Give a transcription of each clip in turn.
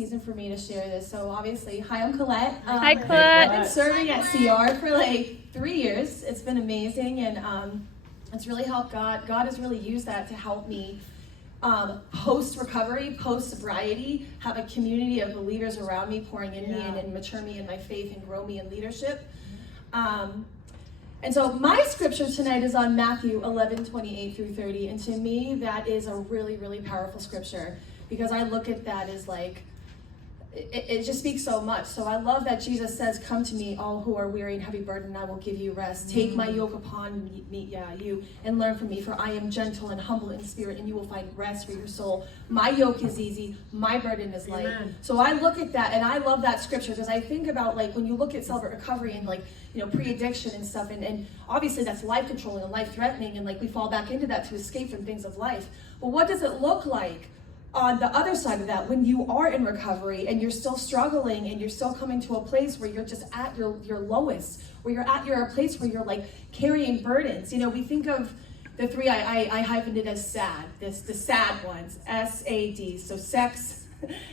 Season for me to share this. So obviously, hi, I'm Collette. Hi, Collette. I've been serving at CR for like 3 years. It's been amazing, and it's really helped God. God has really used that to help me post-recovery, post-sobriety, have a community of believers around me pouring in me and mature me in my faith and grow me in leadership. And so my scripture tonight is on Matthew 11:28 through 30. And to me, that is a really, really powerful scripture, because I look at that as like, it just speaks so much. So I love that Jesus says, "Come to me, all who are weary and heavy burdened, and I will give you rest. Take my yoke upon you, and learn from me, for I am gentle and humble in spirit, and you will find rest for your soul. My yoke is easy, my burden is light." Amen. So I look at that, and I love that scripture, because I think about, like, when you look at Celebrate Recovery and, like, you know, pre-addiction and stuff, and obviously that's life-controlling and life-threatening, and, like, we fall back into that to escape from things of life. But what does it look like on the other side of that, when you are in recovery and you're still struggling and you're still coming to a place where you're just at your lowest, where you're at a place where you're like carrying burdens? You know, we think of the three I hyphenated as SAD, the sad ones, SAD, so sex,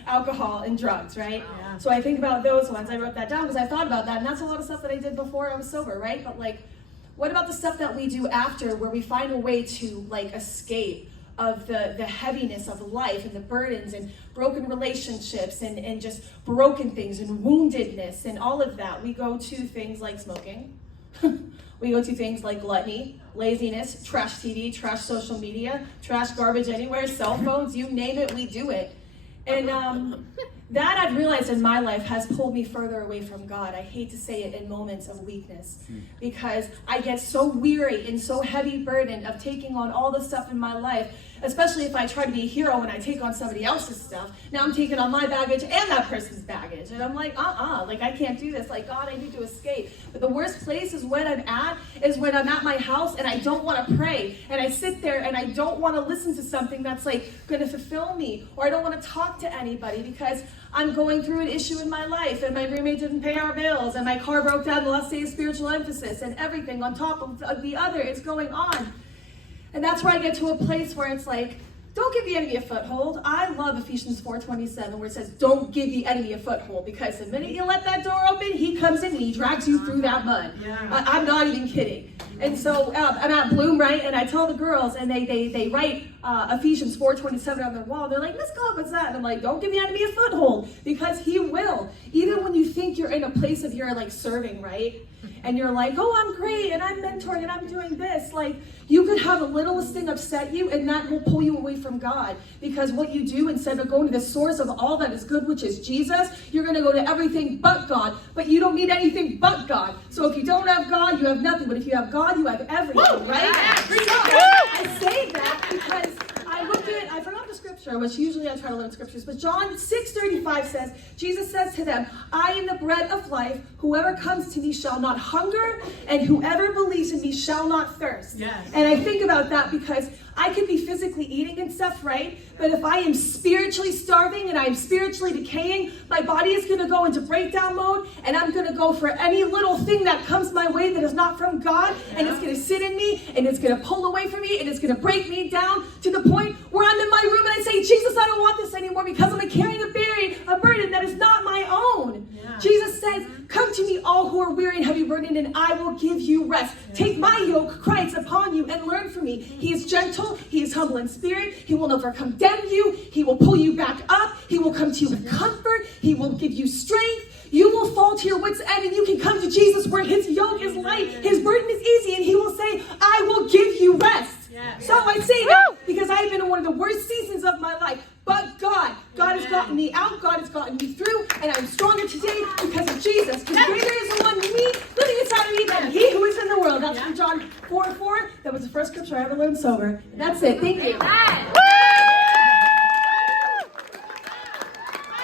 alcohol, and drugs, right? Yeah. So I think about those ones. I wrote that down because I thought about that, and that's a lot of stuff that I did before I was sober, right? But like, what about the stuff that we do after, where we find a way to like escape of the heaviness of life and the burdens and broken relationships and just broken things and woundedness and all of that? We go to things like smoking. We go to things like gluttony, laziness, trash TV, trash social media, trash garbage anywhere, cell phones, you name it, we do it. And that, I've realized in my life, has pulled me further away from God. I hate to say it, in moments of weakness, because I get so weary and so heavy burdened of taking on all the stuff in my life, especially if I try to be a hero and I take on somebody else's stuff. Now I'm taking on my baggage and that person's baggage. And I'm like, like, I can't do this. Like, God, I need to escape. But the worst place is when I'm at my house and I don't want to pray. And I sit there and I don't want to listen to something that's like going to fulfill me. Or I don't want to talk to anybody because I'm going through an issue in my life, and my roommate didn't pay our bills, and my car broke down the last day of spiritual emphasis, and everything on top of the other is going on. And that's where I get to a place where it's like, don't give the enemy a foothold. I love Ephesians 4:27, where it says, don't give the enemy a foothold, because the minute you let that door open, he comes in and he drags you through that mud. Yeah. I'm not even kidding. And so I'm at Bloom, right? And I tell the girls, and they write Ephesians 4:27 on their wall. They're like, "Miss Collette, what's that?" And I'm like, don't give the enemy a foothold, because he will. Even when you think you're in a place of you're like serving, right? And you're like, oh, I'm great, and I'm mentoring, and I'm doing this. Like, you could have the littlest thing upset you, and that will pull you away from God. Because what you do, instead of going to the source of all that is good, which is Jesus, you're going to go to everything but God. But you don't need anything but God. So if you don't have God, you have nothing. But if you have God, you have everything, right? I say that because I forgot the scripture, which usually I try to learn scriptures, but John 6:35 says, Jesus says to them, I am the bread of life. Whoever comes to me shall not hunger, and whoever believes in me shall not thirst. Yes. And I think about that because I could be physically eating and stuff, right? But if I am spiritually starving and I am spiritually decaying, my body is going to go into breakdown mode, and I'm going to go for any little thing that comes my way that is not from God, and it's going to sit in me, and it's going to pull away from me, and it's going to break me down to the point where I'm in my room and I say, Jesus, I don't want this anymore, because I'm carrying a burden that is not my own. Yeah. Jesus says, come to me, all who are weary and heavy burdened, and I will give you rest. Take my yoke, Christ, upon you, and learn from me. He is gentle, he is humble in spirit, he will never condemn you, he will pull you back up, he will come to you with comfort, he will give you strength. You will fall to your wits' end, and you can come to Jesus where his yoke is light, his burden is easy, and he will say, I will give you rest. Yeah. So I say that because I've been in one of the worst seasons of my life. But God has gotten me out, God has gotten me through, and I'm stronger today because of Jesus. Because greater is the one in me, living inside of me, than he who is in the world. That's from John 4:4. That was the first scripture I ever learned sober. That's it. Thank you.